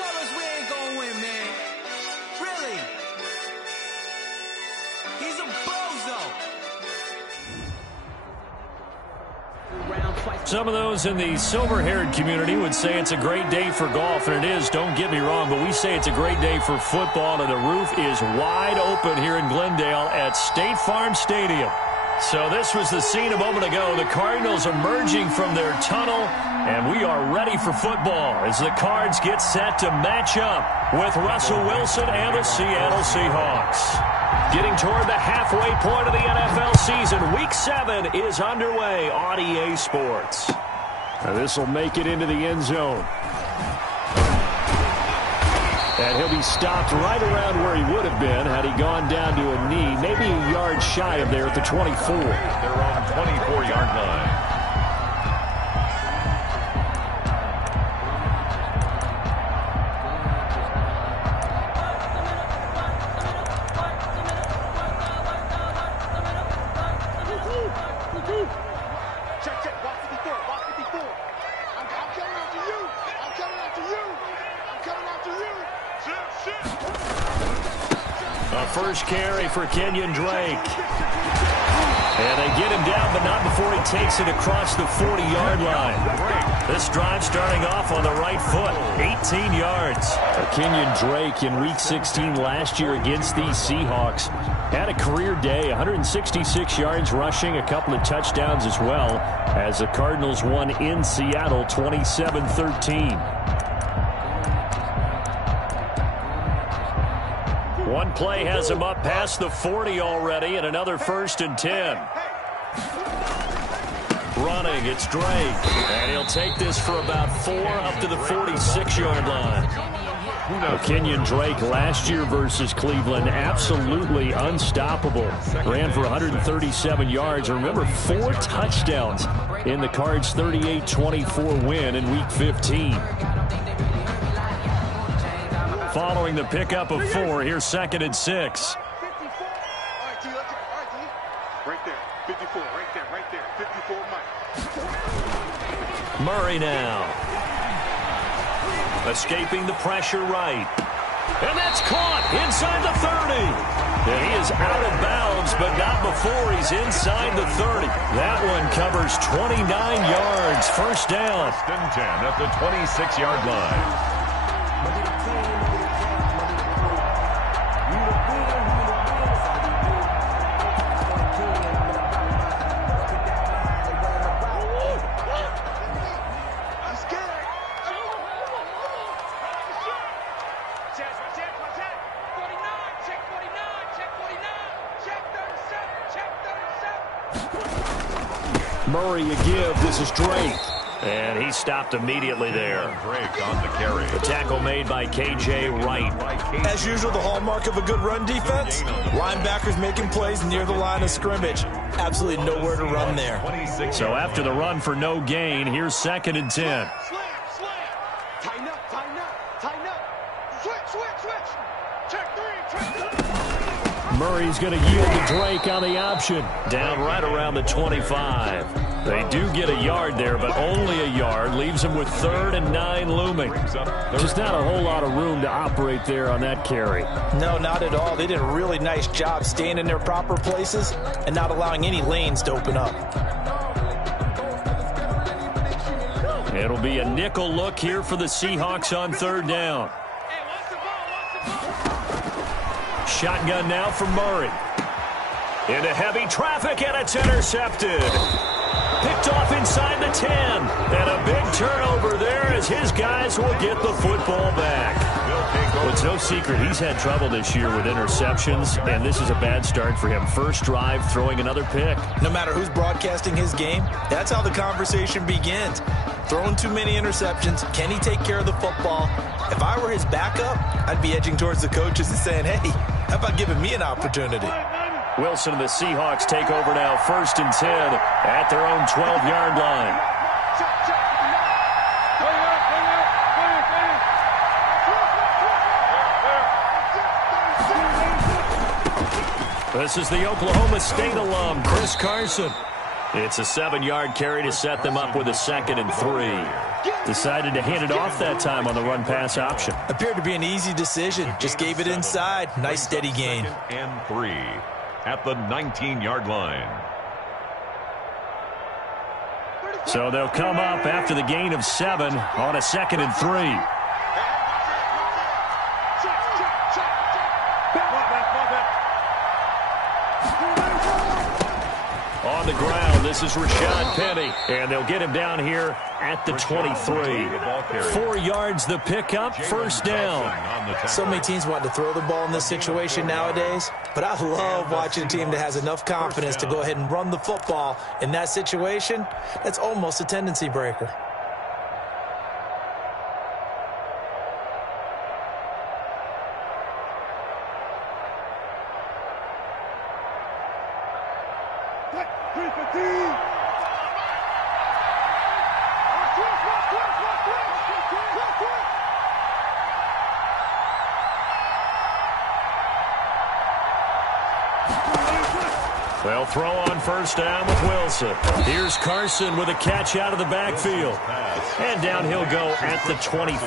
tell us we ain't gonna win, man. Really? He's a bozo. Some of those in the silver-haired community would say it's a great day for golf, and it is, don't get me wrong, but we say it's a great day for football, and the roof is wide open here in Glendale at State Farm Stadium. So this was the scene a moment ago. The Cardinals emerging from their tunnel, and we are ready for football as the Cards get set to match up with Russell Wilson and the Seattle Seahawks. Getting toward the halfway point of the NFL season, Week 7 is underway on EA Sports. Now this will make it into the end zone. And he'll be stopped right around where he would have been had he gone down to a knee, maybe a yard shy of there at the 24. They're on the 24-yard line. First carry for Kenyon Drake. And they get him down, but not before he takes it across the 40-yard line. This drive starting off on the right foot, 18 yards. Kenyon Drake in Week 16 last year against these Seahawks had a career day, 166 yards rushing, a couple of touchdowns as well, as the Cardinals won in Seattle 27-13. One play has him up past the 40 already, and another 1st and 10. Running, it's Drake, and he'll take this for about 4 up to the 46-yard line. Kenyon Drake last year versus Cleveland, absolutely unstoppable. Ran for 137 yards. Remember, 4 touchdowns in the Cards' 38-24 win in Week 15. Following the pickup of 4, here's 2nd and 6. Right there, 54, right there, 54, Mike. Murray now. Escaping the pressure right. And that's caught inside the 30. And he is out of bounds, but not before he's inside the 30. That one covers 29 yards. First down. 1st and 10 at the 26-yard line. Murray a give. This is Drake. And he stopped immediately there. Drake on the carry. The tackle made by K.J. Wright. As usual, the hallmark of a good run defense. Linebackers making plays near the line of scrimmage. Absolutely nowhere to run there. So after the run for no gain, here's 2nd and 10. Slam. Tighten up. Switch. Check 3. Murray's going to yield to Drake on the option. Down right around the 25. They do get a yard there, but only a yard. Leaves them with 3rd and 9 looming. Just not a whole lot of room to operate there on that carry. No, not at all. They did a really nice job staying in their proper places and not allowing any lanes to open up. It'll be a nickel look here for the Seahawks on 3rd down. Shotgun now for Murray. Into heavy traffic, and it's intercepted. Picked off inside the 10. And a big turnover there as his guys will get the football back. Well, it's no secret he's had trouble this year with interceptions, and this is a bad start for him. First drive, throwing another pick. No matter who's broadcasting his game, that's how the conversation begins. Throwing too many interceptions. Can he take care of the football? If I were his backup, I'd be edging towards the coaches and saying, hey, how about giving me an opportunity? Wilson and the Seahawks take over now, 1st and 10 at their own 12-yard line. This is the Oklahoma State alum, Chris Carson. It's a 7-yard carry to set them up with a 2nd and 3. Decided to hand it off that time on the run-pass option. Appeared to be an easy decision. Just gave it inside. Nice steady gain. 2nd and 3 at the 19-yard line. So they'll come up after the gain of 7 on a 2nd and 3. On the ground, this is Rashad Penny, and they'll get him down here at the 23. 4 yards the pickup, first down. So many teams want to throw the ball in this situation nowadays, but I love watching a team that has enough confidence to go ahead and run the football in that situation. That's almost a tendency breaker. They'll throw on first down with Wilson. Here's Carson with a catch out of the backfield. And down he'll go at the 25.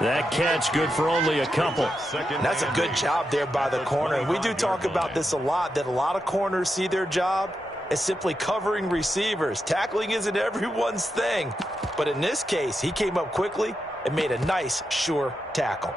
That catch good for only a couple. That's a good job there by the corner. And we do talk about this a lot, that a lot of corners see their job as simply covering receivers. Tackling isn't everyone's thing. But in this case, he came up quickly and made a nice, sure tackle.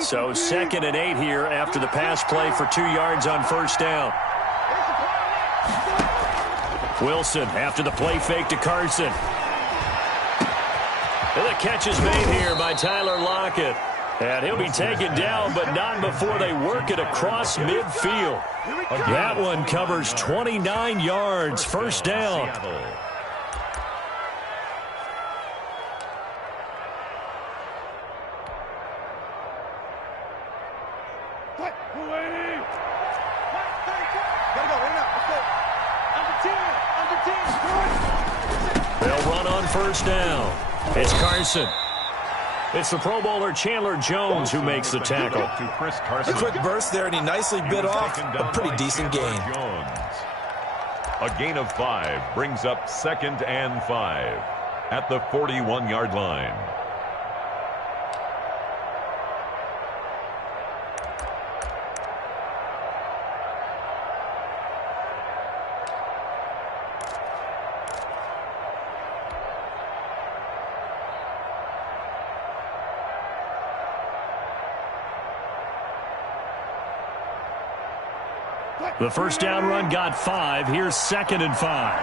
So 2nd and 8 here after the pass play for 2 yards on first down. Wilson after the play fake to Carson. And the catch is made here by Tyler Lockett. And he'll be taken down, but not before they work it across midfield. That one covers 29 yards, first down. They'll run on first down. It's Carson. It's the Pro Bowler Chandler Jones who makes the tackle. A quick burst there, and he nicely bit off a pretty decent gain. A gain of 5 brings up 2nd and 5 at the 41-yard line. The first down run got 5. Here's 2nd and 5.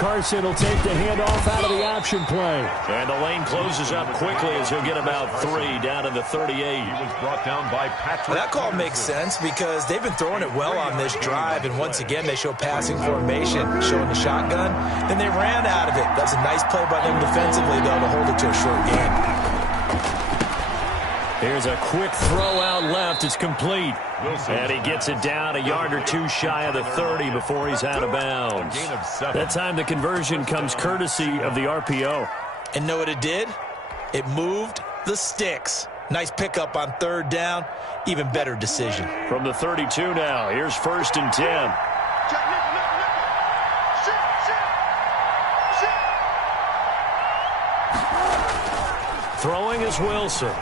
Carson will take the handoff out of the option play. And the lane closes up quickly as he'll get about 3 down to the 38. He was brought down by Patrick. Well, that call makes sense because they've been throwing it well on this drive, and once again they show passing formation, showing the shotgun. Then they ran out of it. That's a nice play by them defensively, though, to hold it to a short gain. Here's a quick throw out left. It's complete. And he gets it down a yard or 2 shy of the 30 before he's out of bounds. That time the conversion comes courtesy of the RPO. And know what it did? It moved the sticks. Nice pickup on 3rd down. Even better decision. From the 32 now, here's 1st and 10. Throwing is Wilson.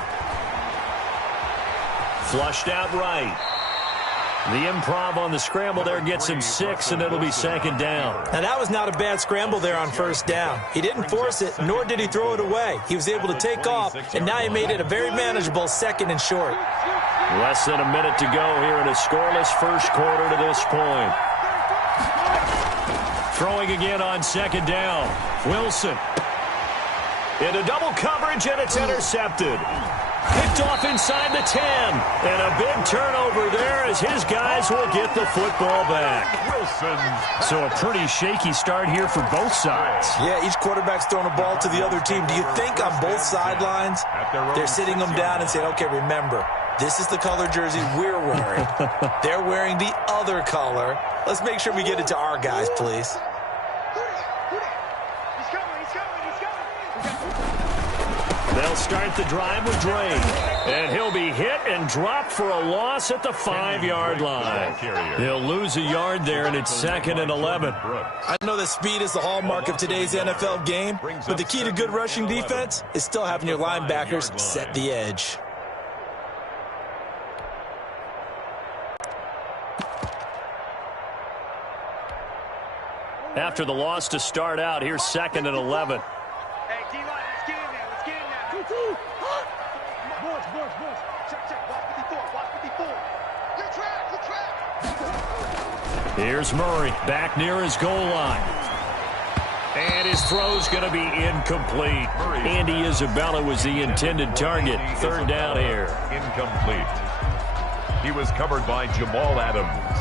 Flushed out right. The improv on the scramble there gets him 6, and it'll be 2nd down. Now, that was not a bad scramble there on 1st down. He didn't force it, nor did he throw it away. He was able to take off, and now he made it a very manageable 2nd and short. Less than a minute to go here in a scoreless first quarter to this point. Throwing again on 2nd down. Wilson. Into double coverage, and it's intercepted. Picked off inside the 10. And a big turnover there as his guys will get the football back. So a pretty shaky start here for both sides. Yeah, each quarterback's throwing a ball to the other team. Do you think on both sidelines they're sitting them down and saying, okay, remember, this is the color jersey we're wearing. They're wearing the other color. Let's make sure we get it to our guys, please. They'll start the drive with Dre. And he'll be hit and dropped for a loss at the 5-yard line. He'll lose a yard there, and it's 2nd and 11. I know that speed is the hallmark of today's NFL game, but the key to good rushing defense is still having your linebackers set the edge. After the loss to start out, here's 2nd and 11. Hey, D-line, let's get in there. Let's get in there. Boys. Check. Watch 54. Good track. Here's Murray back near his goal line. And his throw's going to be incomplete. Andy Isabella was the intended target. 3rd down here. Incomplete. He was covered by Jamal Adams.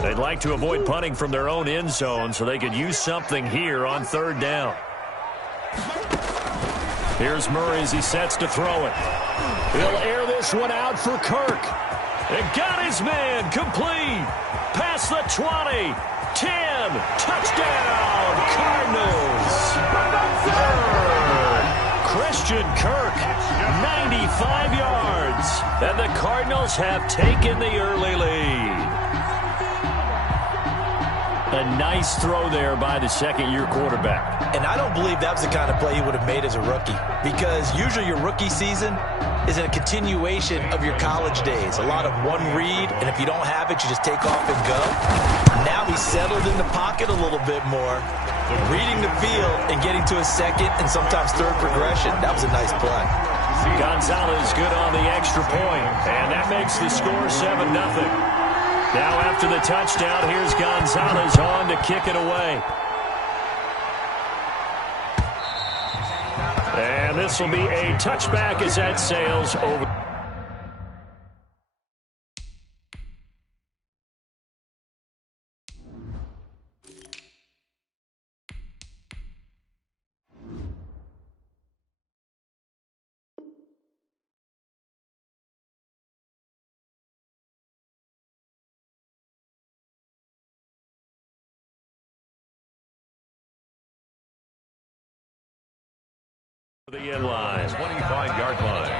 They'd like to avoid punting from their own end zone so they could use something here on 3rd down. Here's Murray as he sets to throw it. He'll air this one out for Kirk. And got his man complete. Past the 20. 10. Touchdown, Cardinals. Christian Kirk, 95 yards. And the Cardinals have taken the early lead. A nice throw there by the second-year quarterback. And I don't believe that was the kind of play he would have made as a rookie, because usually your rookie season is a continuation of your college days. A lot of one read, and if you don't have it, you just take off and go. Now he's settled in the pocket a little bit more, reading the field and getting to his second and sometimes third progression. That was a nice play. Gonzalez good on the extra point, and that makes the score 7-0. Now after the touchdown, here's Gonzalez on to kick it away. And this will be a touchback as that sails over. The end line. 25-yard line.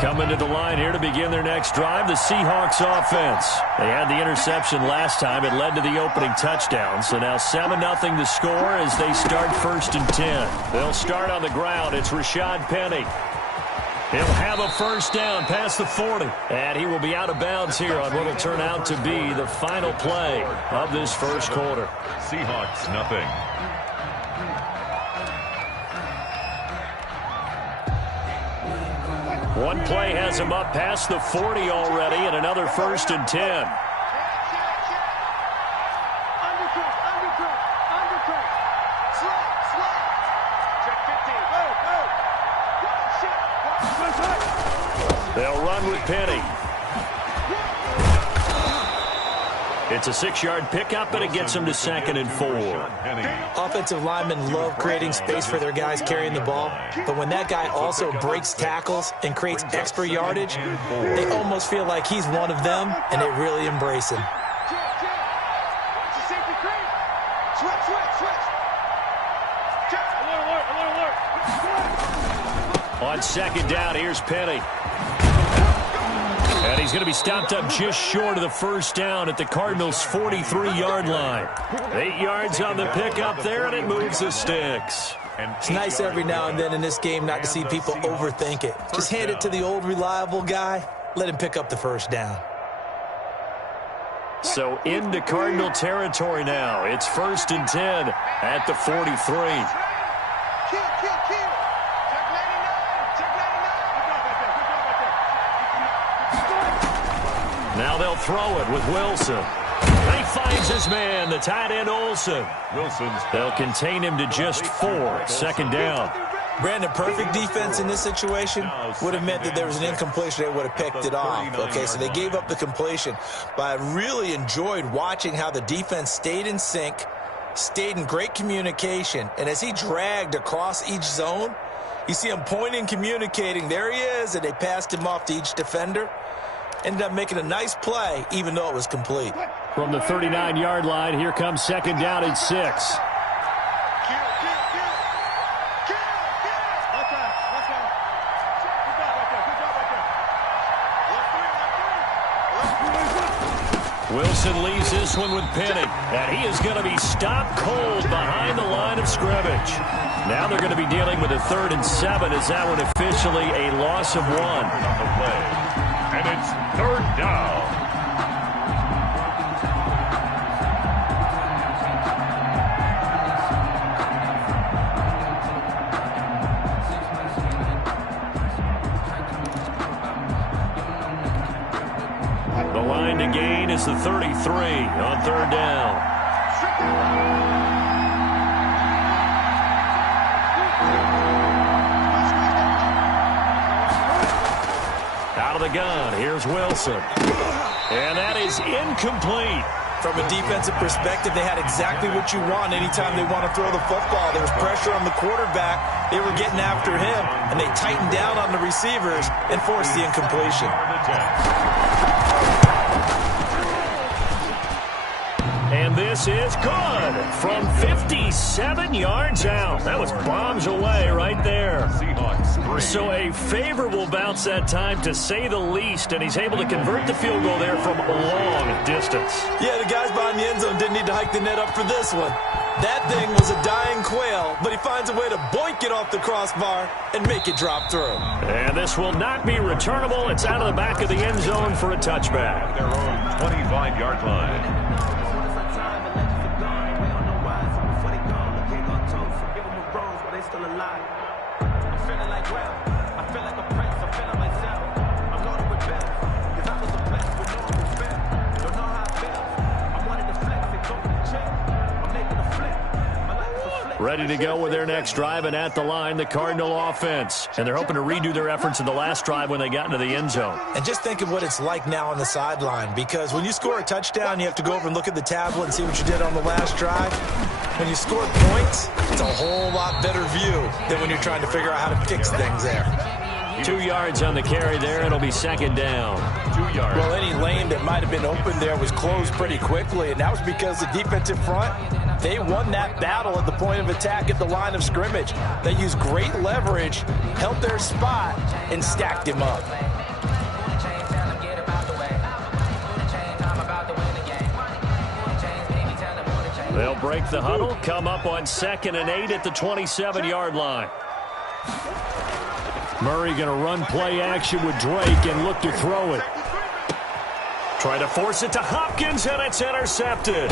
Coming to the line here to begin their next drive, the Seahawks offense. They had the interception last time. It led to the opening touchdown. So now 7-0 the score as they start 1st and 10. They'll start on the ground. It's Rashad Penny. He'll have a 1st down past the 40. And he will be out of bounds here on what will turn out to be the final play of this first quarter. Seahawks, nothing. One play has him up past the 40 already, and another 1st and 10. They'll run with Penny. It's a 6-yard pickup, and it gets them to 2nd and 4. Offensive linemen love creating space for their guys carrying the ball, but when that guy also breaks tackles and creates extra yardage, they almost feel like he's one of them, and they really embrace him. On 2nd down, here's Penny. And he's going to be stopped up just short of the 1st down at the Cardinals' 43-yard line. 8 yards on the pickup there, and it moves the sticks. It's nice every now and then in this game not to see people overthink it. Just hand it to the old reliable guy. Let him pick up the 1st down. So into Cardinal territory now. It's 1st and 10 at the 43. Now they'll throw it with Wilson. And he finds his man, the tight end Olsen. They'll contain him to just 4. 2nd down. Brandon, perfect defense in this situation would have meant that there was an incompletion. They would have picked it off. Okay, so they gave up the completion. But I really enjoyed watching how the defense stayed in sync, stayed in great communication, and as he dragged across each zone, you see him pointing, communicating. There he is, and they passed him off to each defender. Ended up making a nice play, even though it was complete. From the 39-yard line, here comes second down and 6. Wilson leaves this one with Penning, and he is going to be stopped cold behind the line of scrimmage. Now they're going to be dealing with a 3rd and 7 as that one officially a loss of 1. On the play. And it's 3rd down. The line to gain is the 33 on 3rd down. Out of the gun, here's Wilson. And that is incomplete. From a defensive perspective, they had exactly what you want anytime they want to throw the football. There was pressure on the quarterback. They were getting after him, and they tightened down on the receivers and forced the incompletion. And this is good from 57 yards out. That was bombs away right there. So a favorable bounce that time, to say the least, and he's able to convert the field goal there from a long distance. Yeah, the guys behind the end zone didn't need to hike the net up for this one. That thing was a dying quail, but he finds a way to boink it off the crossbar and make it drop through. And this will not be returnable. It's out of the back of the end zone for a touchback. Their own 25-yard line. Ready to go with their next drive, and at the line, the Cardinal offense. And they're hoping to redo their efforts in the last drive when they got into the end zone. And just think of what it's like now on the sideline, because when you score a touchdown, you have to go over and look at the tablet and see what you did on the last drive. When you score points, it's a whole lot better view than when you're trying to figure out how to fix things there. 2 yards on the carry there. It'll be second down. 2 yards. Well, any lane that might have been open there was closed pretty quickly, and that was because the defensive front, they won that battle at the point of attack at the line of scrimmage. They used great leverage, held their spot, and stacked him up. They'll break the huddle, come up on 2nd and 8 at the 27-yard line. Murray going to run play action with Drake and look to throw it. Try to force it to Hopkins, and it's intercepted.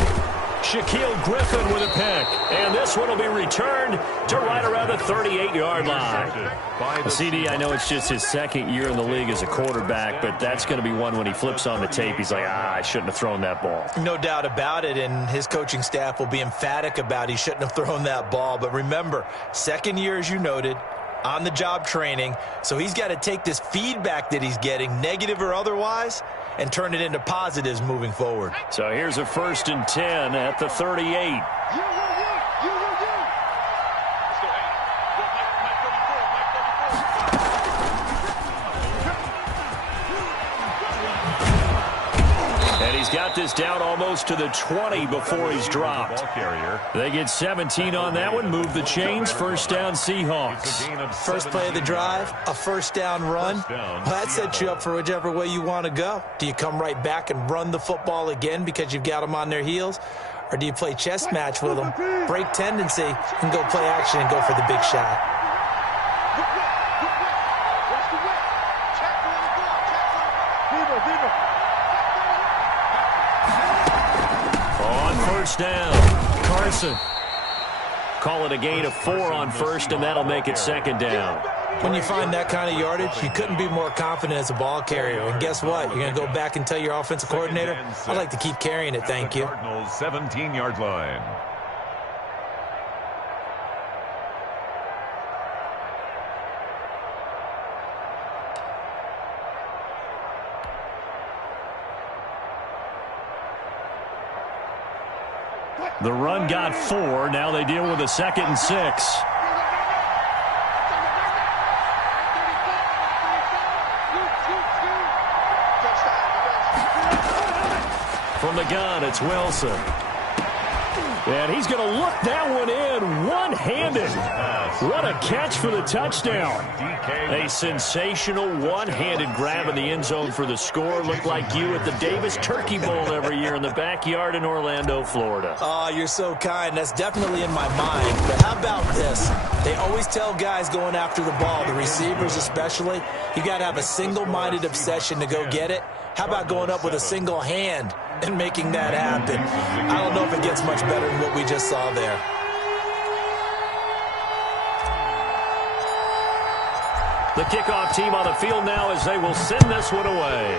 Shaquille Griffin with a pick. And this one will be returned to right around the 38-yard line. CD, I know it's just his 2nd year in the league as a quarterback, but that's going to be one when he flips on the tape, he's like, I shouldn't have thrown that ball. No doubt about it, and his coaching staff will be emphatic about he shouldn't have thrown that ball. But remember, 2nd year, as you noted, on-the-job training, so he's got to take this feedback that he's getting, negative or otherwise, and turn it into positives moving forward. So here's a 1st and 10 at the 38. And he's got this down almost to the 20 before he's dropped. Ball carrier. They get 17 on that one, move the chains, 1st down Seahawks. First play of the drive, a 1st down run. Well, that sets you up for whichever way you want to go. Do you come right back and run the football again because you've got them on their heels? Or do you play chess match with them, break tendency, and go play action and go for the big shot? On 1st down, Carson. Call it a gain of 4 on 1st, and that'll make it 2nd down. When you find that kind of yardage, you couldn't be more confident as a ball carrier. And guess what? You're going to go back and tell your offensive coordinator, I'd like to keep carrying it, thank you. Cardinals 17-yard line. The run got 4. Now they deal with a 2nd and 6. From the gun, it's Wilson. And he's going to look that one in one-handed. What a catch for the touchdown. A sensational one-handed grab in the end zone for the score. Looked like you at the Davis Turkey Bowl every year in the backyard in Orlando, Florida. Oh, you're so kind. That's definitely in my mind. But how about this? They always tell guys going after the ball, the receivers especially, you got to have a single-minded obsession to go get it. How about going up with a single hand and making that happen? I don't know if it gets much better than what we just saw there. The kickoff team on the field now as they will send this one away.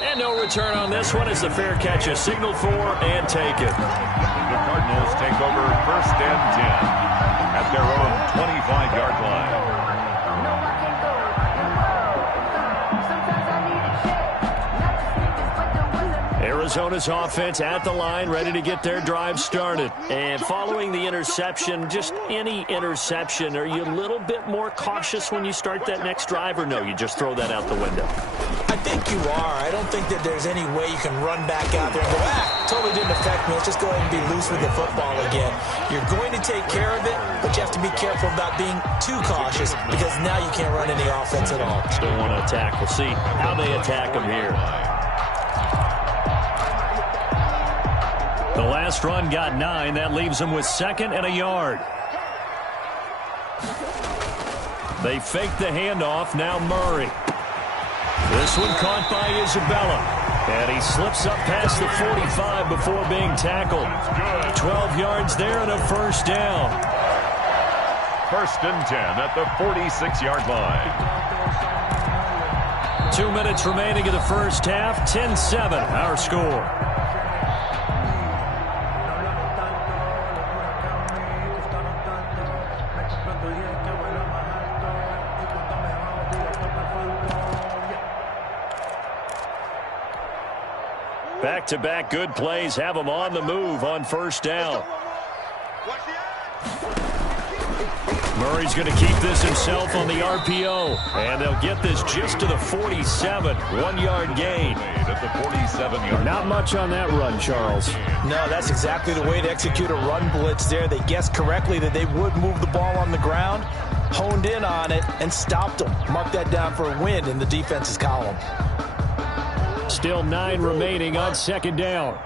And no return on this one as the fair catch is signaled for and taken. The Cardinals take over 1st and 10 at their own 25-yard line. Arizona's offense at the line, ready to get their drive started. And following the interception, just any interception, are you a little bit more cautious when you start that next drive, or no, you just throw that out the window? I think you are. I don't think that there's any way you can run back out there and go, totally didn't affect me. Let's just go ahead and be loose with the football again. You're going to take care of it, but you have to be careful about being too cautious because now you can't run any offense at all. Still want to attack. We'll see how they attack them here. The last run got 9. That leaves them with 2nd and a yard. They fake the handoff. Now Murray. This one caught by Isabella. And he slips up past the 45 before being tackled. 12 yards there and a 1st down. 1st and 10 at the 46-yard line. 2 minutes remaining in the first half. 10-7 our score. Back-to-back good plays have them on the move on 1st down. Murray's going to keep this himself on the RPO. And they'll get this just to the 47. 1-yard gain. At the 47-yard. Not much on that run, Charles. No, that's exactly the way to execute a run blitz there. They guessed correctly that they would move the ball on the ground, honed in on it, and stopped them. Mark that down for a win in the defense's column. Still 9 remaining on 2nd down.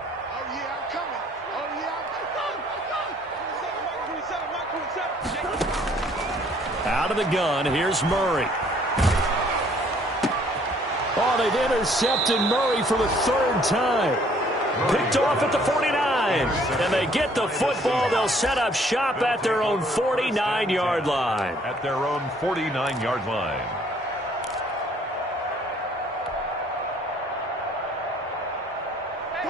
Out of the gun, here's Murray. Oh, they've intercepted Murray for the 3rd time. Picked off at the 49. And they get the football. They'll set up shop at their own 49-yard line. At their own 49-yard line.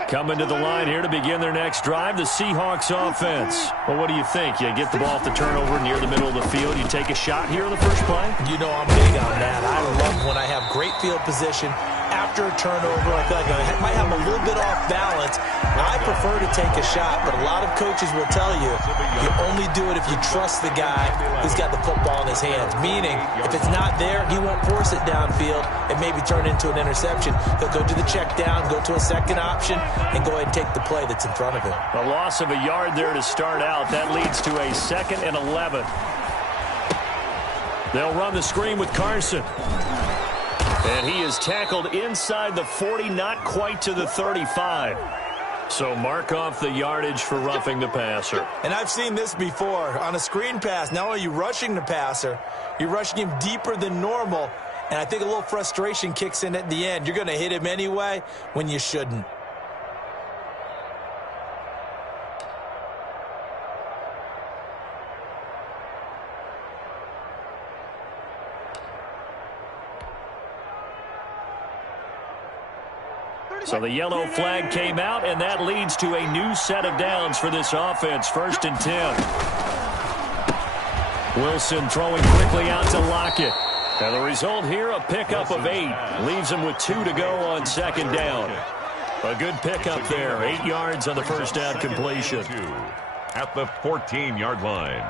Coming to the line here to begin their next drive, the Seahawks offense. Well, what do you think? You get the ball off the turnover near the middle of the field. You take a shot here in the first play? You know I'm big on that. I love when I have great field position after a turnover. I feel like I might have a little bit off balance. I prefer to take a shot, but a lot of coaches will tell you you only do it if you trust the guy who's got the football in his hands. Meaning, if it's not there, he won't force it downfield and maybe turn into an interception. He'll go to the check down, go to a second option, and go ahead and take the play that's in front of him. A loss of a yard there to start out. That leads to a 2nd and 11. They'll run the screen with Carson. And he is tackled inside the 40, not quite to the 35. So mark off the yardage for roughing the passer. And I've seen this before. On a screen pass, not only are you rushing the passer, you're rushing him deeper than normal. And I think a little frustration kicks in at the end. You're going to hit him anyway when you shouldn't. So the yellow flag came out, and that leads to a new set of downs for this offense. 1st and 10. Wilson throwing quickly out to Lockett. And the result here, a pickup of 8. Leaves him with 2 to go on 2nd down. A good pickup there. 8 yards on the first down completion. At the 14-yard line.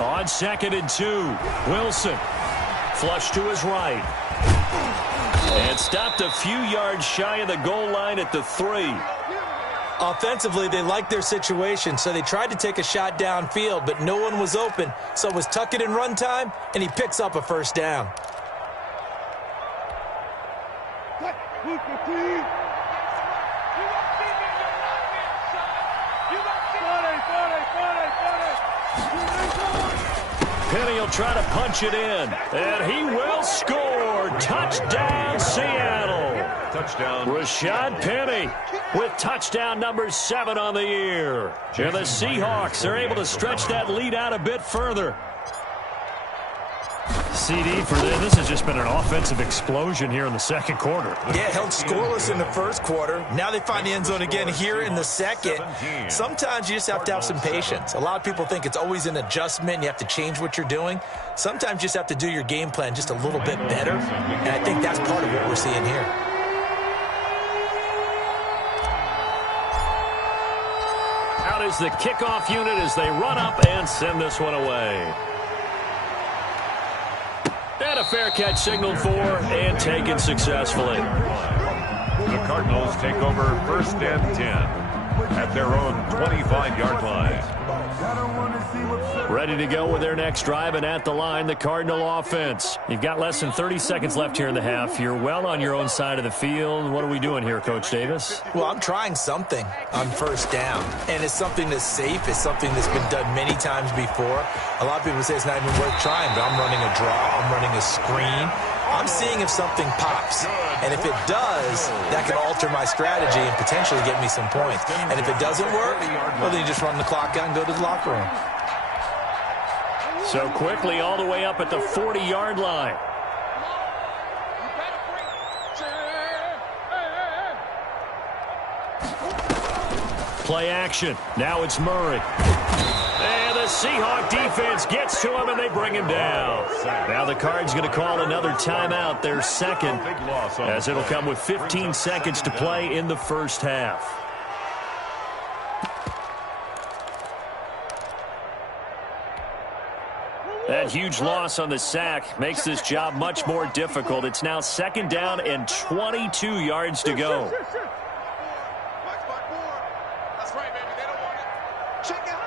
On 2nd and 2, Wilson. Flush to his right. And stopped a few yards shy of the goal line at the 3. Offensively, they liked their situation, so they tried to take a shot downfield, but no one was open. So it was tuck it in run time, and he picks up a first down. Penny will try to punch it in, and he will score. Touchdown, Seattle. Touchdown. Rashad Penny with touchdown number 7 on the year. And the Seahawks are able to stretch that lead out a bit further. CD for this has just been an offensive explosion here in the second quarter. Yeah, held scoreless in the first quarter. Now they find the end zone again here in the second. Sometimes you just have to have some patience. A lot of people think it's always an adjustment. You have to change what you're doing. Sometimes you just have to do your game plan just a little bit better. And I think that's part of what we're seeing here. Out is the kickoff unit as they run up and send this one away. And a fair catch signaled for and taken successfully. The Cardinals take over 1st and 10 at their own 25-yard line. Ready to go with their next drive, and at the line, the Cardinal offense. You've got less than 30 seconds left here in the half. You're well on your own side of the field. What are we doing here, Coach Davis? Well, I'm trying something on first down, and it's something that's safe. It's something that's been done many times before. A lot of people say it's not even worth trying, but I'm running a draw. I'm running a screen. I'm seeing if something pops. And if it does, that can alter my strategy and potentially get me some points. And if it doesn't work, well, then you just run the clock out and go to the locker room. So quickly all the way up at the 40-yard line. Play action. Now it's Murray. And the Seahawk defense gets to him, and they bring him down. Now the Cards going to call another timeout, their second, as it'll come with 15 seconds to play in the first half. That huge loss on the sack makes this job much more difficult. It's now 2nd down and 22 yards to go. That's right, baby. They don't want it. Check it out.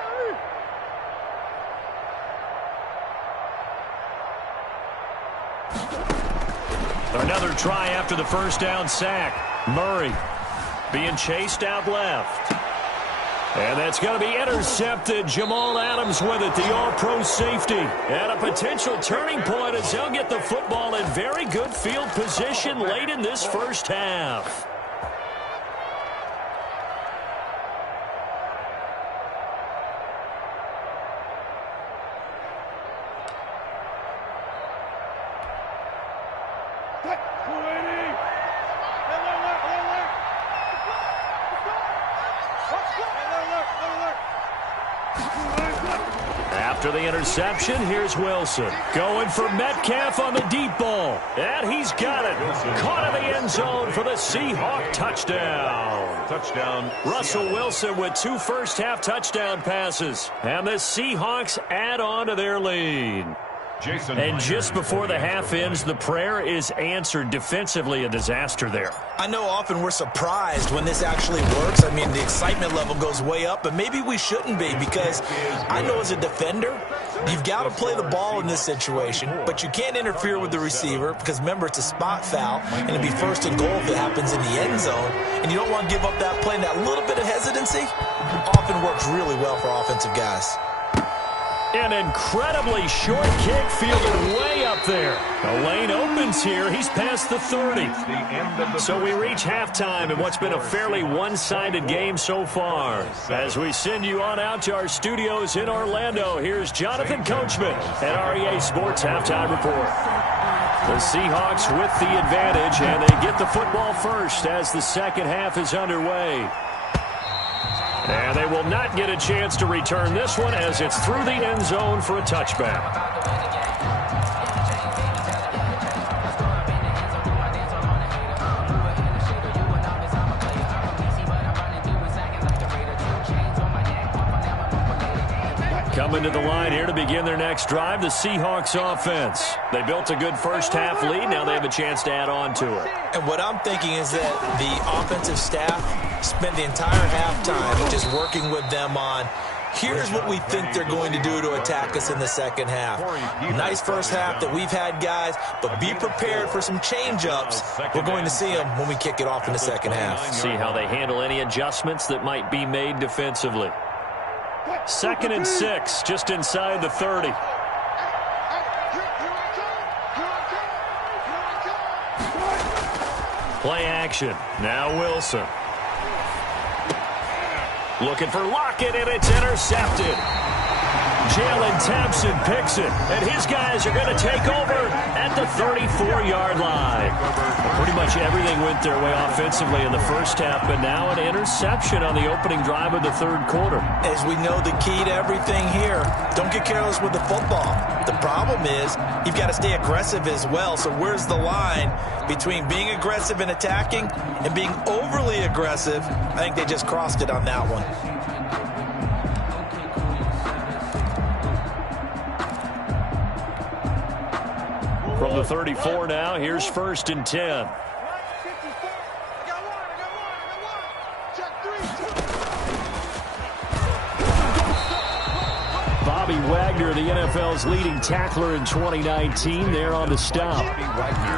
Another try after the first down sack. Murray being chased out left. And that's going to be intercepted. Jamal Adams with it, the all-pro safety. And a potential turning point as he'll get the football in very good field position late in this first half. After the interception, here's Wilson. Going for Metcalf on the deep ball. And he's got it. Caught in the end zone for the Seahawk touchdown. Touchdown. Russell Wilson with 2 first-half touchdown passes. And the Seahawks add on to their lead. And just before the half ends, the prayer is answered. Defensively, a disaster there. I know often we're surprised when this actually works. I mean, the excitement level goes way up, but maybe we shouldn't be, because I know as a defender, you've got to play the ball in this situation, but you can't interfere with the receiver because, remember, it's a spot foul, and it'd be 1st and goal if it happens in the end zone, and you don't want to give up that play. And that little bit of hesitancy often works really well for offensive guys. An incredibly short kick fielded way up there. The lane opens here. He's past the 30. So we reach halftime in what's been a fairly one-sided game so far. As we send you on out to our studios in Orlando, here's Jonathan Coachman at REA Sports Halftime Report. The Seahawks with the advantage, and they get the football first as the second half is underway. And they will not get a chance to return this one as it's through the end zone for a touchback. Coming to the line here to begin their next drive, the Seahawks offense. They built a good first-half lead. Now they have a chance to add on to it. And what I'm thinking is that the offensive staff spent the entire halftime just working with them on, here's what we think they're going to do to attack us in the second half. Nice first half that we've had, guys, but be prepared for some change-ups. We're going to see them when we kick it off in the second half. See how they handle any adjustments that might be made defensively. 2nd and 6, just inside the 30. Play action. Now Wilson. Looking for Lockett, and it's intercepted. Jalen Thompson picks it, and his guys are going to take over at the 34-yard line. Pretty much everything went their way offensively in the first half, but now an interception on the opening drive of the third quarter. As we know, the key to everything here, don't get careless with the football. The problem is you've got to stay aggressive as well, so where's the line between being aggressive and attacking and being overly aggressive? I think they just crossed it on that one. From the 34 now, here's 1st and 10. Bobby Wagner, the NFL's leading tackler in 2019, there on the stop.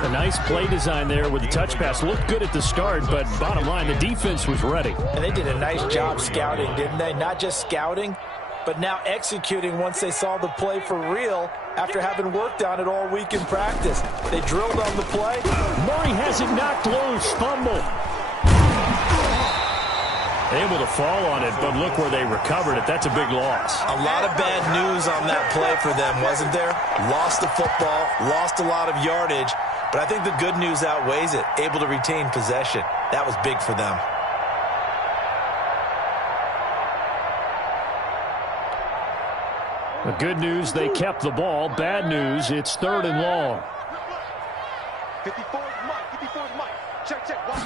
A nice play design there with the touch pass. Looked good at the start, but bottom line, the defense was ready. And they did a nice job scouting, didn't they? Not just scouting, but now executing once they saw the play for real after having worked on it all week in practice. They drilled on the play. Murray has it knocked loose. Fumble. Able to fall on it, but look where they recovered it. That's a big loss. A lot of bad news on that play for them, wasn't there? Lost the football, lost a lot of yardage, but I think the good news outweighs it. Able to retain possession. That was big for them. The good news, they kept the ball. Bad news, it's 3rd and long. 54 is Mike. 54 is Mike. Check, check. Watch.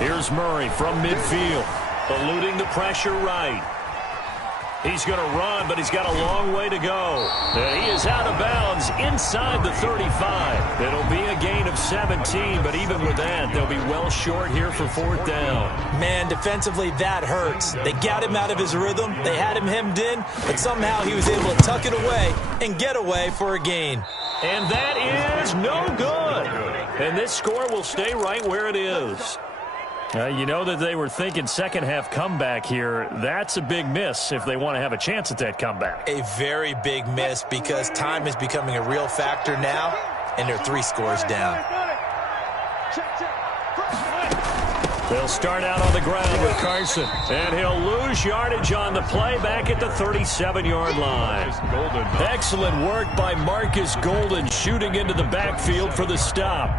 Here's Murray from midfield, eluding the pressure right. He's going to run, but he's got a long way to go. And he is out of bounds inside the 35. It'll be a gain of 17, but even with that, they'll be well short here for 4th down. Man, defensively, that hurts. They got him out of his rhythm. They had him hemmed in, but somehow he was able to tuck it away and get away for a gain. And that is no good. And this score will stay right where it is. You know that they were thinking second half comeback here. That's a big miss if they want to have a chance at that comeback. A very big miss because time is becoming a real factor now, and they're 3 scores down. They'll start out on the ground with Carson, and he'll lose yardage on the play back at the 37-yard line. Excellent work by Marcus Golden shooting into the backfield for the stop.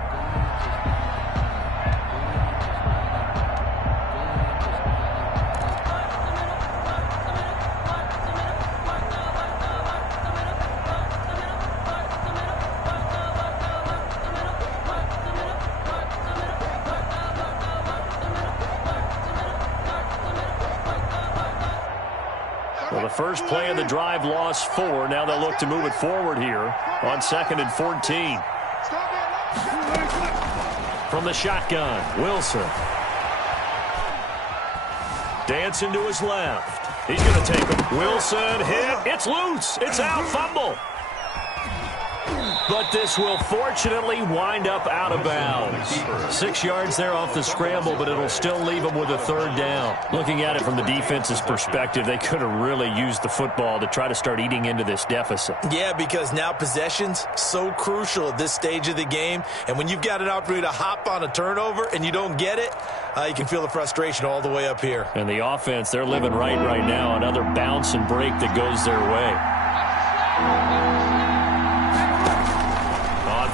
Well, the first play of the drive lost 4. Now they'll look to move it forward here on 2nd and 14. From the shotgun, Wilson. Dancing to his left. He's going to take him. Wilson hit. It's loose. It's out. Fumble. But this will fortunately wind up out of bounds. 6 yards there off the scramble, but it'll still leave them with a 3rd down. Looking at it from the defense's perspective, they could have really used the football to try to start eating into this deficit. Yeah, because now possession's so crucial at this stage of the game. And when you've got an opportunity to hop on a turnover and you don't get it, you can feel the frustration all the way up here. And the offense, they're living right now. Another bounce and break that goes their way.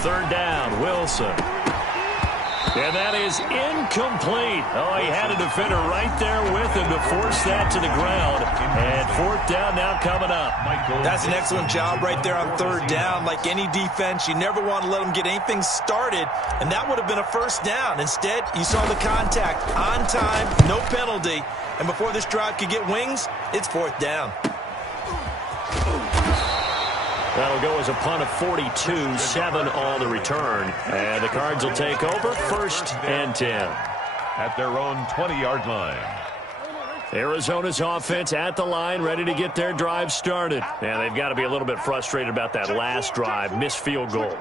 3rd down, Wilson. And that is incomplete. Oh, he had a defender right there with him to force that to the ground. And fourth down now coming up. That's an excellent job right there on third down. Like any defense, you never want to let them get anything started, and that would have been a first down. Instead, you saw the contact on time, no penalty, and before this drive could get wings, it's fourth down. That'll go as a punt of 42, 7 on the return. And the Cards will take over, 1st and 10. At their own 20-yard line. Arizona's offense at the line, ready to get their drive started. And they've got to be a little bit frustrated about that last drive, missed field goal.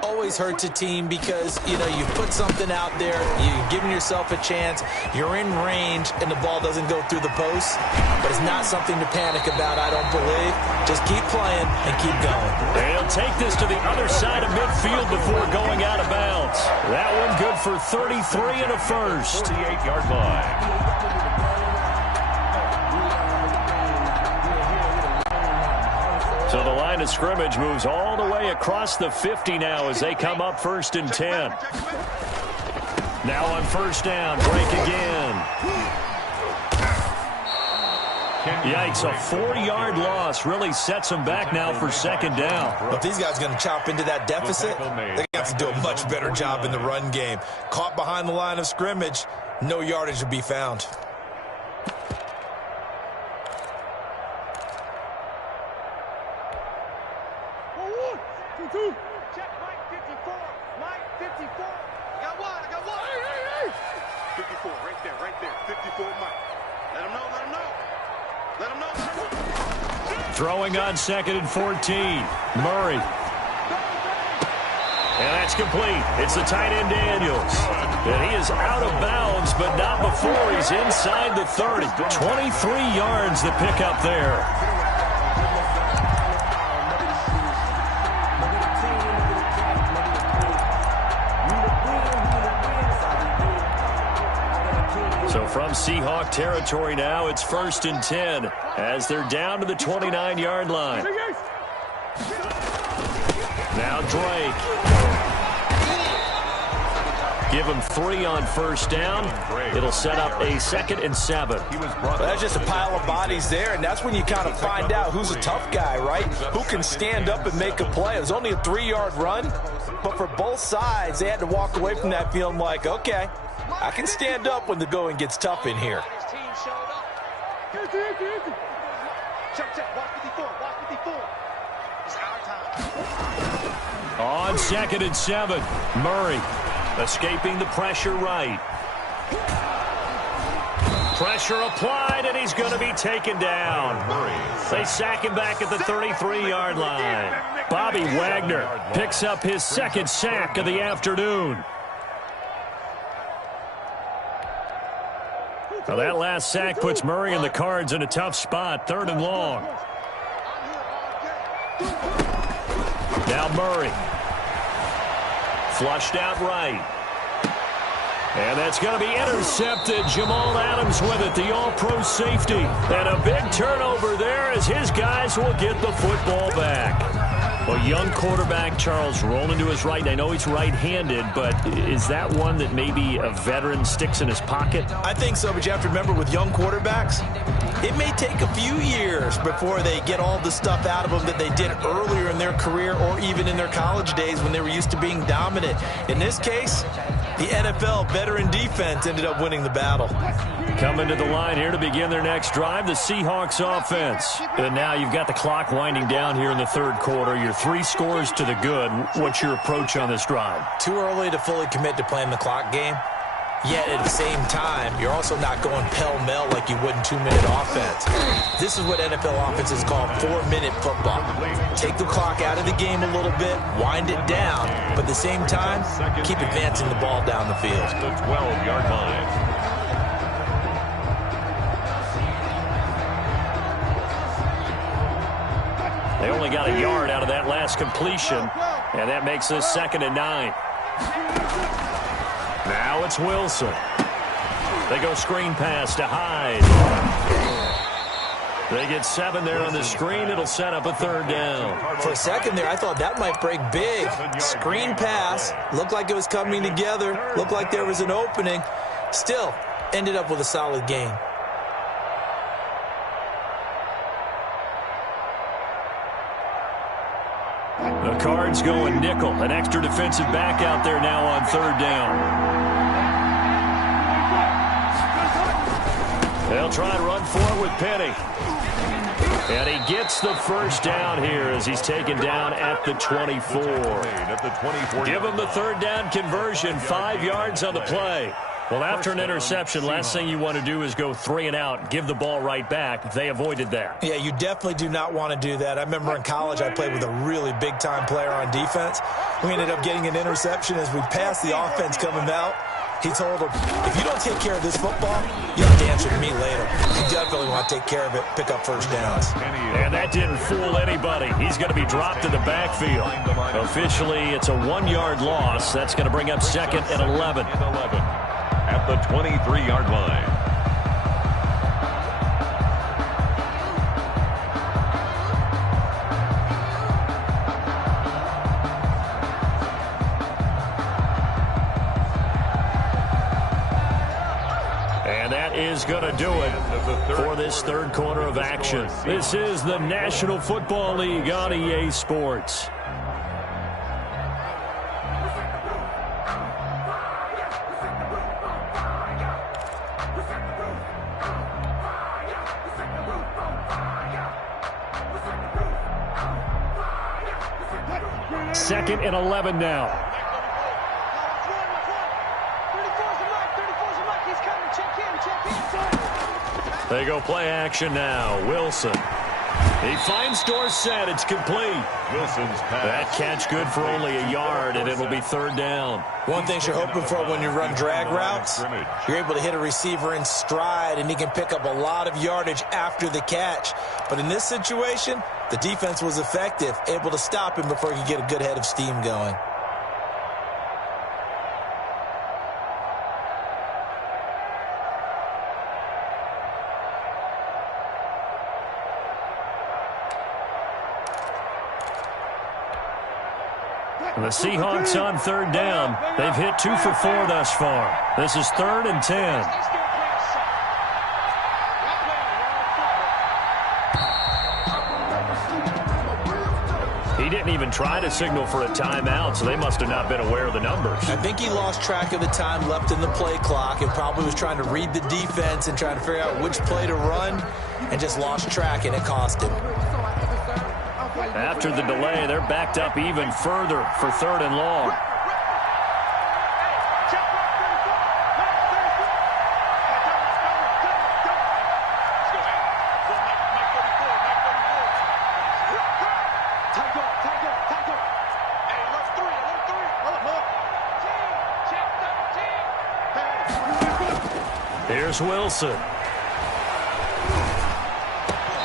Always hurts a team because, you know, you put something out there, you're giving yourself a chance, you're in range, and the ball doesn't go through the post. But it's not something to panic about, I don't believe. Just keep playing and keep going. And he'll take this to the other side of midfield before going out of bounds. That one good for 33 and a first. 48-yard line. So the line of scrimmage moves all the way across the 50 now as they come up 1st and 10. Now on first down, break again. Yikes, a 4-yard loss really sets them back now for 2nd down. Well, if these guys are going to chop into that deficit, they're going to have to do a much better job in the run game. Caught behind the line of scrimmage, no yardage to be found. Check Mike 54. Mike 54. I got one. I got one. Hey. 54, right there. 54, Mike. Let him know. Let him know. Throwing on 2nd and 14. Murray. And that's complete. It's the tight end Daniels. And he is out of bounds, but not before he's inside the 30. 23 yards to pick up there. So from Seahawk territory now, it's 1st and 10 as they're down to the 29-yard line. Now Drake. Give him 3 on first down. It'll set up a 2nd and 7. Well, that's just a pile of bodies there, and that's when you kind of find out who's a tough guy, right? Who can stand up and make a play. It was only a 3-yard run, but for both sides, they had to walk away from that feeling like, okay, I can stand up when the going gets tough in here. Check. Watch 54. Watch 54. It's our time. On 2nd and 7, Murray escaping the pressure right. Pressure applied, and he's going to be taken down. They sack him back at the 33-yard line. Bobby Wagner picks up his 2nd sack of the afternoon. Now that last sack puts Murray and the Cards in a tough spot, 3rd and long. Now Murray. Flushed out right. And that's going to be intercepted. Jamal Adams with it, the all-pro safety. And a big turnover there as his guys will get the football back. Well, young quarterback Charles rolling to his right. I know he's right-handed, but is that one that maybe a veteran sticks in his pocket? I think so, but you have to remember with young quarterbacks, it may take a few years before they get all the stuff out of them that they did earlier in their career or even in their college days when they were used to being dominant. In this case, the NFL veteran defense ended up winning the battle. Coming to the line here to begin their next drive, the Seahawks offense. And now you've got the clock winding down here in the 3rd quarter. You're 3 scores to the good. What's your approach on this drive? Too early to fully commit to playing the clock game. Yet at the same time, you're also not going pell-mell like you would in 2-minute offense. This is what NFL offenses call 4-minute football. Take the clock out of the game a little bit, wind it down, but at the same time, keep advancing the ball down the field. The 12-yard line. They only got a yard out of that last completion, and that makes this 2nd and 9. Now it's Wilson. They go screen pass to Hyde. They get 7 there on the screen. It'll set up a 3rd down. For a second there, I thought that might break big. Screen pass. Looked like it was coming together. Looked like there was an opening. Still, ended up with a solid gain. The Cards going nickel. An extra defensive back out there now on 3rd down. They'll try and run for it with Penny. And he gets the 1st down here as he's taken down at the 24. Give him the 3rd down conversion, 5 yards on the play. Well, after an interception, last thing you want to do is go 3 and out, give the ball right back. They avoided that. Yeah, you definitely do not want to do that. I remember in college I played with a really big-time player on defense. We ended up getting an interception as we passed the offense coming out. He told him, if you don't take care of this football, you have to answer to me later. You definitely want to take care of it, pick up 1st downs. And that didn't fool anybody. He's going to be dropped in the backfield. Officially, it's a 1-yard loss. That's going to bring up 2nd and 11. At the 23-yard line. And that is going to do it for this 3rd quarter of action. This is the National Football League on EA Sports. Second and 11 now. They go play action now. Wilson. He finds Dorsett. It's complete. Wilson's pass. That catch good for only a yard, and it'll be 3rd down. One thing you're hoping for when you run drag routes, you're able to hit a receiver in stride, and he can pick up a lot of yardage after the catch. But in this situation, the defense was effective, able to stop him before he could get a good head of steam going. And the Seahawks on 3rd down. They've hit 2 for 4 thus far. This is 3rd and 10. He didn't even try to signal for a timeout, so they must have not been aware of the numbers. I think he lost track of the time left in the play clock and probably was trying to read the defense and trying to figure out which play to run and just lost track, and it cost him. After the delay, they're backed up even further for 3rd and long. Here's Wilson.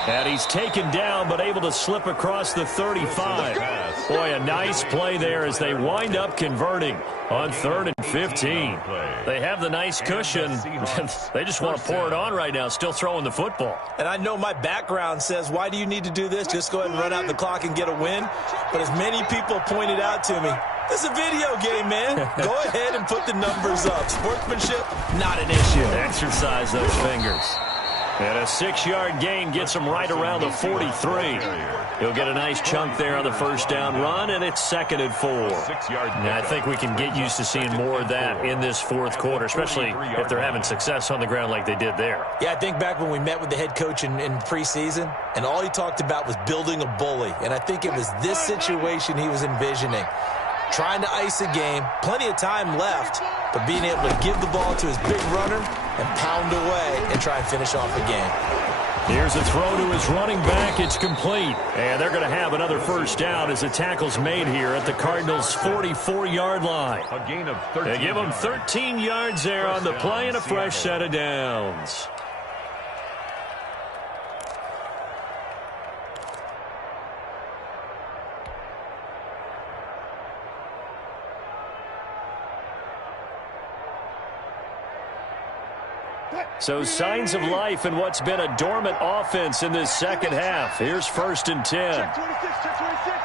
And he's taken down, but able to slip across the 35. Boy, a nice play there as they wind up converting on 3rd and 15. They have the nice cushion. They just want to pour it on right now, still throwing the football. And I know my background says, why do you need to do this? Just go ahead and run out the clock and get a win. But as many people pointed out to me, this is a video game, man. Go ahead and put the numbers up. Sportsmanship, not an issue. Exercise those fingers. And a 6-yard gain gets him right around the 43. He'll get a nice chunk there on the 1st down run, and it's 2nd and 4. Now, I think we can get used to seeing more of that in this 4th quarter, especially if they're having success on the ground like they did there. Yeah, I think back when we met with the head coach in preseason, and all he talked about was building a bully. And I think it was this situation he was envisioning. Trying to ice a game, plenty of time left, but being able to give the ball to his big runner and pound away and try and finish off the game. Here's a throw to his running back. It's complete. And they're going to have another 1st down as the tackle's made here at the Cardinals' 44-yard line. A gain of 13. They give him 13 yards there on the play and a fresh set of downs. So signs of life in what's been a dormant offense in this second half. Here's 1st and 10. Check 26, check 26.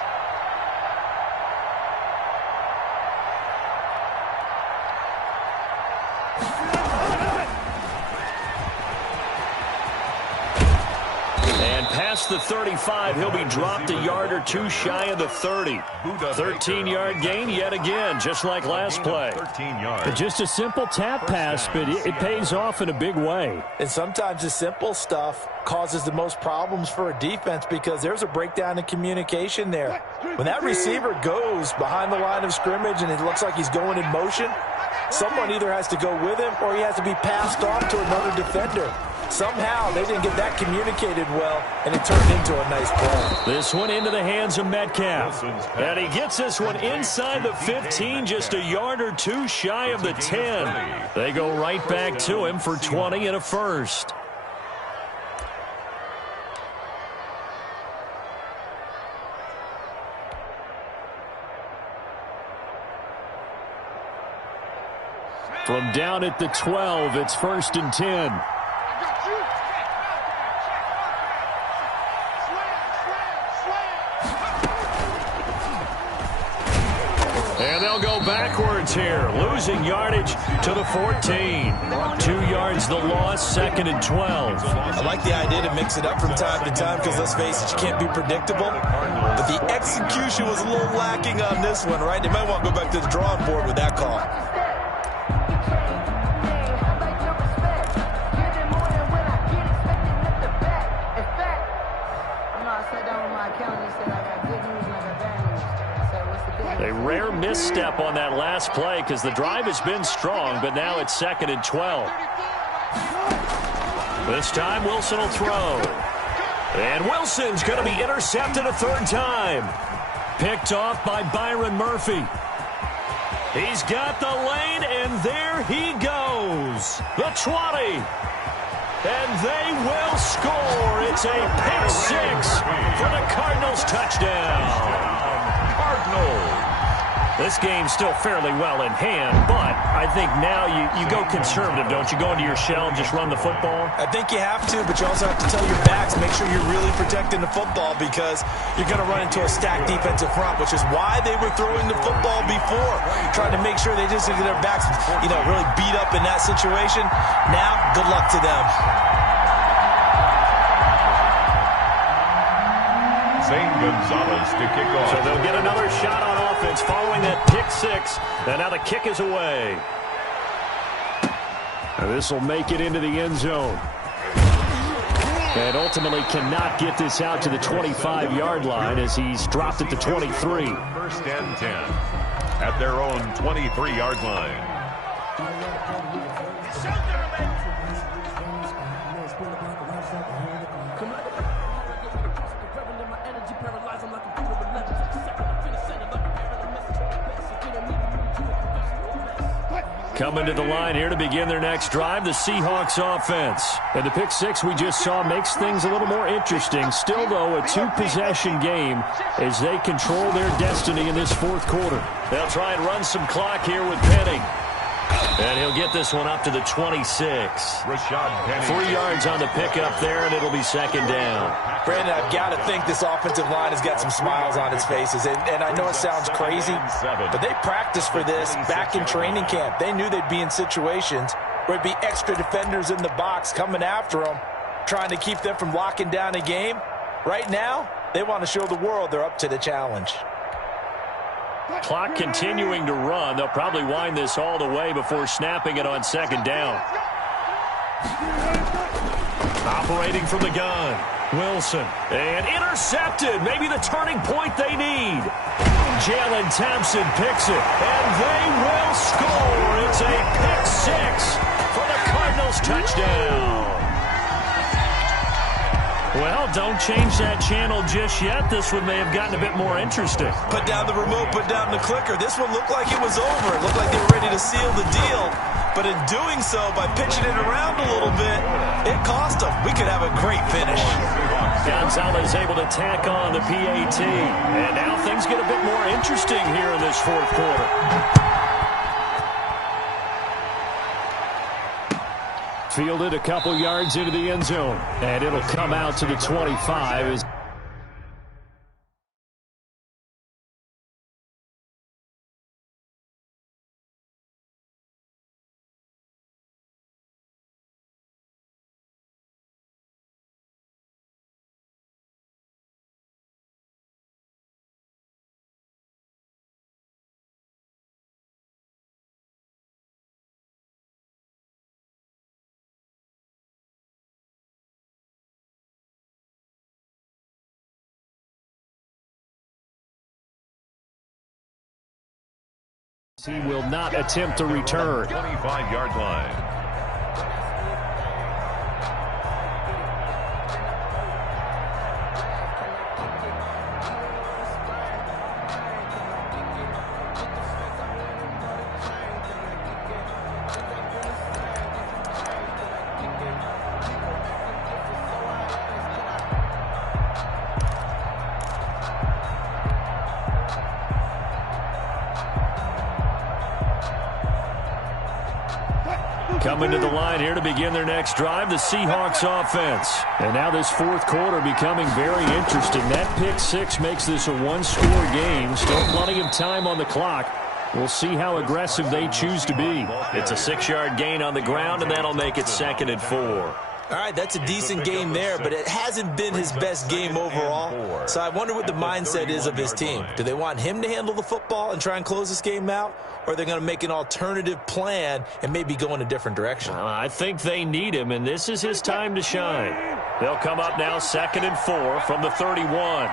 And past the 35, he'll be dropped a yard or two shy of the 30. 13-yard gain yet again, just like last play. 13 yards. Just a simple tap pass, but it pays off in a big way. And sometimes the simple stuff causes the most problems for a defense because there's a breakdown in communication there. When that receiver goes behind the line of scrimmage and it looks like he's going in motion, someone either has to go with him or he has to be passed off to another defender. Somehow they didn't get that communicated well, and it turned into a nice play. This one into the hands of Metcalf. And he gets this one inside the 15, just a yard or two shy of the 10. They go right back to him for 20 and a first. From down at the 12, it's 1st and 10. And they'll go backwards here, losing yardage to the 14. 2 yards the loss, 2nd and 12. I like the idea to mix it up from time to time because, let's face it, you can't be predictable. But the execution was a little lacking on this one, right? They might want to go back to the drawing board with that call. A rare misstep on that last play because the drive has been strong, but now it's 2nd and 12. This time Wilson will throw. And Wilson's going to be intercepted a 3rd time. Picked off by Byron Murphy. He's got the lane, and there he goes. The 20. And they will score. It's a pick 6 for the Cardinals touchdown. Cardinals. This game's still fairly well in hand, but I think now you go conservative, don't you? Go into your shell and just run the football? I think you have to, but you also have to tell your backs, make sure you're really protecting the football because you're going to run into a stacked defensive front, which is why they were throwing the football before, trying to make sure they just get their backs, really beat up in that situation. Now, good luck to them. Zane Gonzalez to kick off. So they'll get another shot on offense following that pick 6. And now the kick is away. And this will make it into the end zone. And ultimately cannot get this out to the 25-yard line as he's dropped at the 23. 1st and 10 at their own 23-yard line. Coming to the line here to begin their next drive, the Seahawks offense. And the pick 6 we just saw makes things a little more interesting. Still, though, a 2-possession game as they control their destiny in this 4th quarter. They'll try and run some clock here with Penning. And he'll get this one up to the 26. Rashad Penning. 3 yards on the pickup there, and it'll be 2nd down. Brandon, I've got to think this offensive line has got some smiles on its faces. And I know it sounds crazy, but they practiced for this back in training camp. They knew they'd be in situations where it'd be extra defenders in the box coming after them, trying to keep them from locking down a game. Right now, they want to show the world they're up to the challenge. Clock continuing to run. They'll probably wind this all the way before snapping it on 2nd down. Operating from the gun. Wilson. And intercepted. Maybe the turning point they need. Jalen Thompson picks it. And they will score. It's a pick 6 for the Cardinals touchdown. Well, don't change that channel just yet. This one may have gotten a bit more interesting. Put down the remote, put down the clicker. This one looked like it was over. It looked like they were ready to seal the deal. But in doing so, by pitching it around a little bit, it cost them. We could have a great finish. Gonzalez able to tack on the PAT. And now things get a bit more interesting here in this 4th quarter. Fielded a couple yards into the end zone. And it'll come out to the 25 as he will not attempt to return. 25-yard line. Coming to the line here to begin their next drive, the Seahawks offense. And now this fourth quarter becoming very interesting. That pick six makes this a one-score game. Still plenty of time on the clock. We'll see how aggressive they choose to be. It's a 6-yard gain on the ground, and that'll make it 2nd and 4. All right, that's a decent game there, but it hasn't been his best game overall. So I wonder what the mindset is of his team. Do they want him to handle the football and try and close this game out? Or are they going to make an alternative plan and maybe go in a different direction? I think they need him, and this is his time to shine. They'll come up now 2nd and 4 from the 31.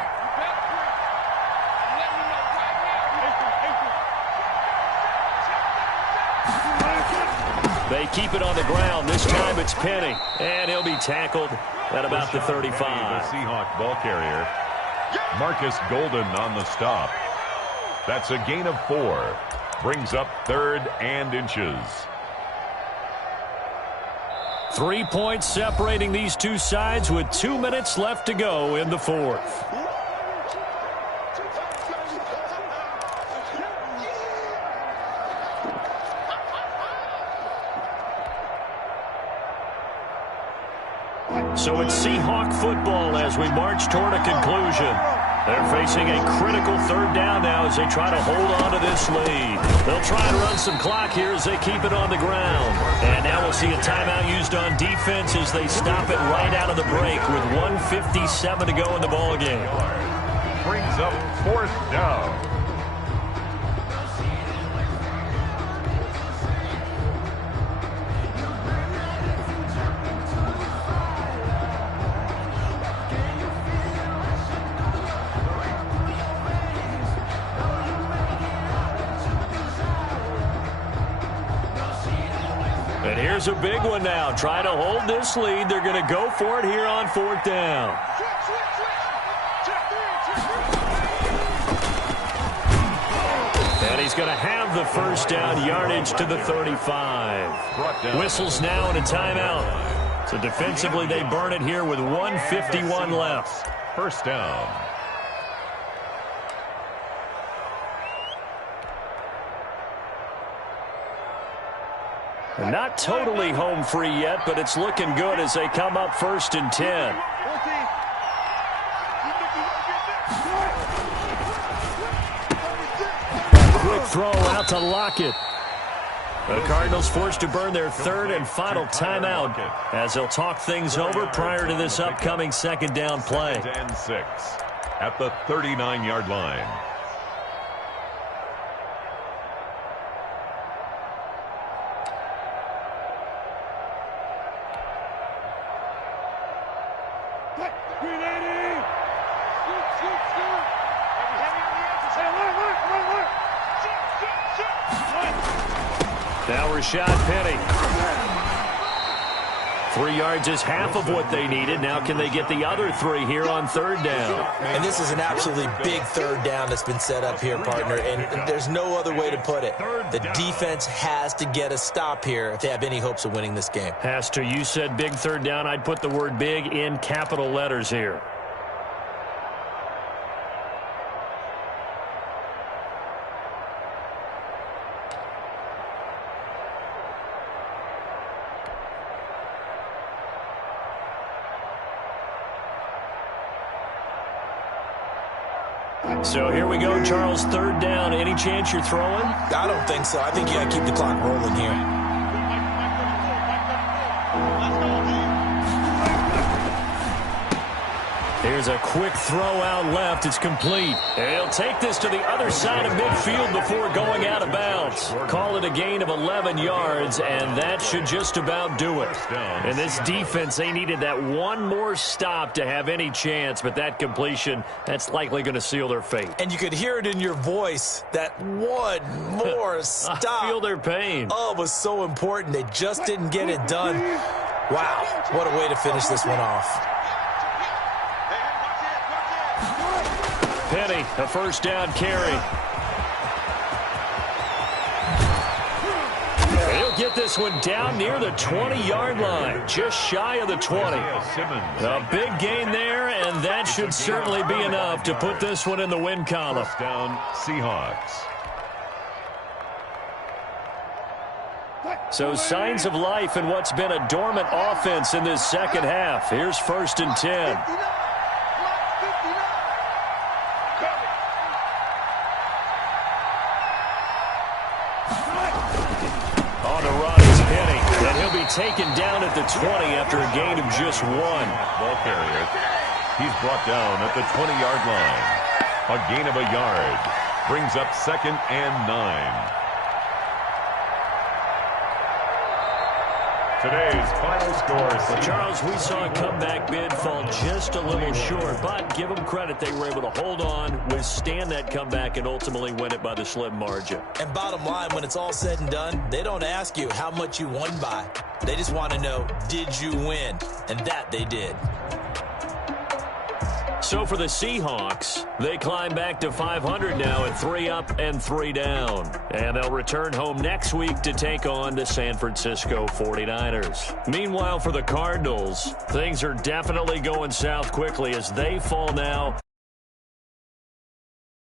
They keep it on the ground. This time it's Penny. And he'll be tackled at about the 35. The Seahawk ball carrier. Marcus Golden on the stop. That's a gain of 4. Brings up 3rd and inches. 3 points separating these two sides with 2 minutes left to go in the fourth. So it's Seahawk football as we march toward a conclusion. They're facing a critical 3rd down now as they try to hold on to this lead. They'll try to run some clock here as they keep it on the ground. And now we'll see a timeout used on defense as they stop it right out of the break with 1:57 to go in the ballgame. Brings up 4th down. And here's a big one now. Try to hold this lead. They're going to go for it here on 4th down. And he's going to have the first down yardage to the 35. Whistles now and a timeout. So defensively they burn it here with 1:51 left. First down. Not totally home free yet, but it's looking good as they come up 1st and 10. Quick throw out to Lockett. The Cardinals forced to burn their 3rd and final timeout as they'll talk things over prior to this upcoming 2nd down play. 2nd and 6 at the 39-yard line. Now Rashad Penny. 3 yards is half of what they needed. Now can they get the other 3 here on 3rd down? And this is an absolutely big 3rd down that's been set up here, partner, and there's no other way to put it. The defense has to get a stop here if they have any hopes of winning this game. Has to. You said big 3rd down. I'd put the word big in capital letters here. So here we go, Charles, third down. Any chance you're throwing? I don't think so. I think you got to keep the clock rolling here. Here's a quick throw out left. It's complete. And he'll take this to the other side of midfield before going out of bounds. Call it a gain of 11 yards, and that should just about do it. And this defense, they needed that one more stop to have any chance, but that completion, that's likely going to seal their fate. And you could hear it in your voice, that one more stop. I feel their pain. Oh, it was so important. They just didn't get it done. Wow, what a way to finish this one off. Penny, a first down carry. He'll get this one down near the 20-yard line, just shy of the 20. A big gain there, and that should certainly be enough to put this one in the win column. First down, Seahawks. So signs of life in what's been a dormant offense in this second half. Here's 1st and 10. Taken down at the 20 after a gain of just 1. Ball carrier. He's brought down at the 20-yard line. A gain of a yard. Brings up 2nd and 9. Today's final score. Well, Charles, we saw a comeback bid fall just a little short, but give them credit. They were able to hold on, withstand that comeback, and ultimately win it by the slim margin. And bottom line, when it's all said and done, they don't ask you how much you won by. They just want to know, did you win? And that they did. So for the Seahawks, they climb back to 500 now at 3 up and 3 down. And they'll return home next week to take on the San Francisco 49ers. Meanwhile, for the Cardinals, things are definitely going south quickly as they fall now